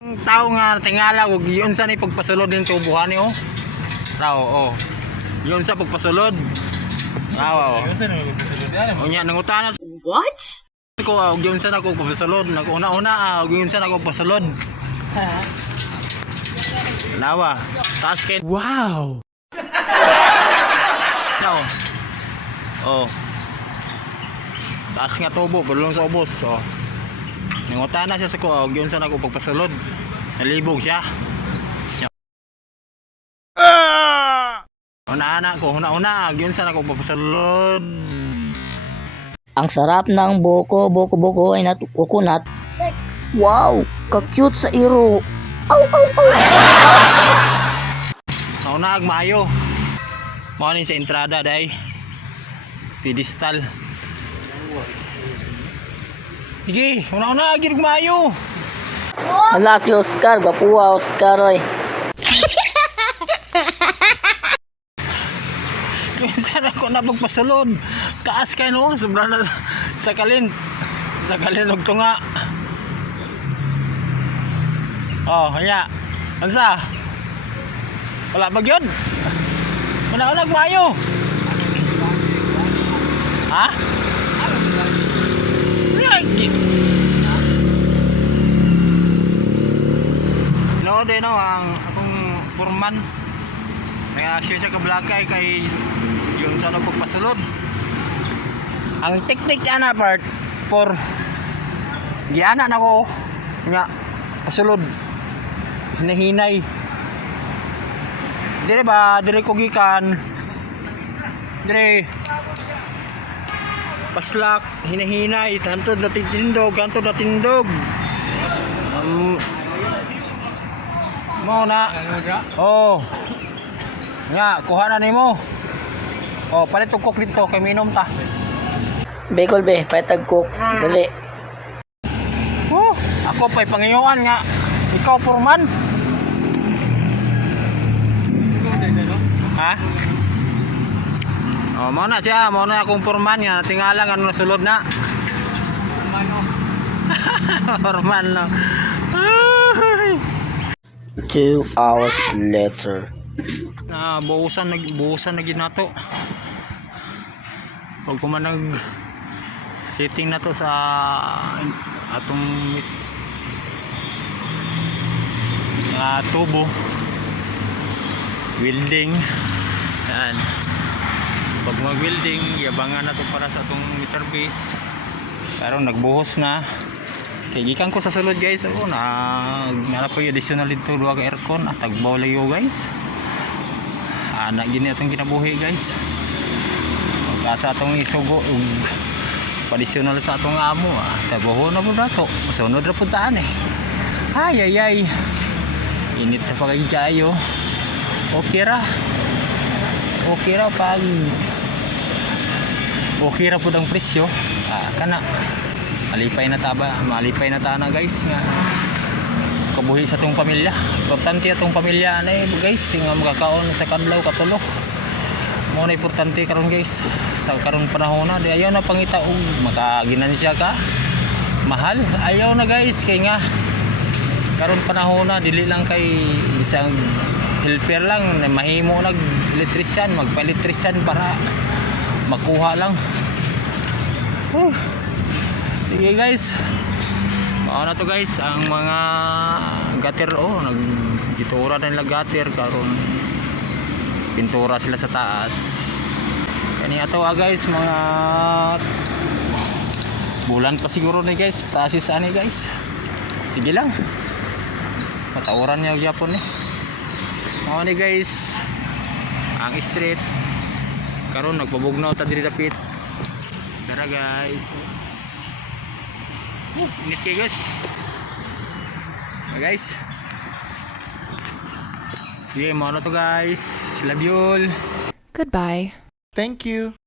Tao nga tingala og giyon sa ni pagpasulod ning tubuhan ni oh. Raw oh. Giyon sa pagpasulod. Aw. Unya nangutana What? ko og giyon sa nako pagpasulod. Naguna-una og giyon sa nako pagpasulod. Lawa. Taas kay Wow! no. Oh. Taas nga tubo, bulong sa ubos. Oh. Nangutana siya sa ko og giyon sa nako pagpasulod. Nalibog siya. Una-ana ko, una-una, yun sa nako papasalod. Ang sarap ng buko ay natukukunat. Wow, ka-cute sa iro. Aw, aw, aw. Nauna maayo. Mao ni sa entrada day. Pedestal. Sige, una-una gid maayo. Hala si Oscar, gapuwa Oscar oy. Minsan ako na pagpasulod. Kaas kay no, sobra na sa kalin. Sa kalin og tunga. Oh, hanya. Unsa? Wala ba gyud? Una-una maayo. Ha? No, de no ang akong foreman. May action siya kablakay kay yun sa pagpasulod. Ang teknik ana part for giana nako nya pasulod hinahinay. Dire ba dire ko gikan. Dire paslak hinahinay tantod na tindog, tantod na tindog. Mo na. Oh. Nga, kuha na nimo. Oh, palit og cook dito kay minom ta. Bicol be, patag cook. Dali. Oh, ako pa'y pangiyoan nga. Ikaw purman. Ha? Oh, mo na siya, mo na akong purman nga tingala nga nasulod na. Purman lang. 2 hours later. Buusan na gid nato. Pag kumanag setting na to sa atong tubo welding yan. Pag mag welding yabangan na to para sa atong meter base karon nagbuhos na kay gikan ko sa sulod guys. Oh, na pa yung additional dito duha ka aircon at tagbaw layo guys. Ana gini atong kinabuhi guys. Pagkasa atong isugo additional sa atong amo tabuho na po dato sunod ra pud taan ay init na pag jayo. Okay ra pag okay ra pud ang presyo kana malipay na ta na guys nga kabuhi sa atong pamilya. Importante atong pamilya na guys nga makakaon sa kadlaw katulo. Mo na importante karon guys sa karon panahon na di ayaw na pangita og makaginansya ka mahal ayaw na guys kay nga karon panahon na dili lang kay isang helper lang na mahimo nag electrician magpa-electrician para makuha lang. Sige guys, mao na to guys ang mga gutter naggitura na nila gutter karon pintura sila sa taas. Kani ato guys mga bulan pa siguro ni guys process ani guys. Sige lang. Patauran niya gyapon ni. Mao ni guys ang street karon nagpabugnaw ta diri dapit. Tara guys. Init kayo guys. Sige, mao na to guys. Love you all. Goodbye. Thank you.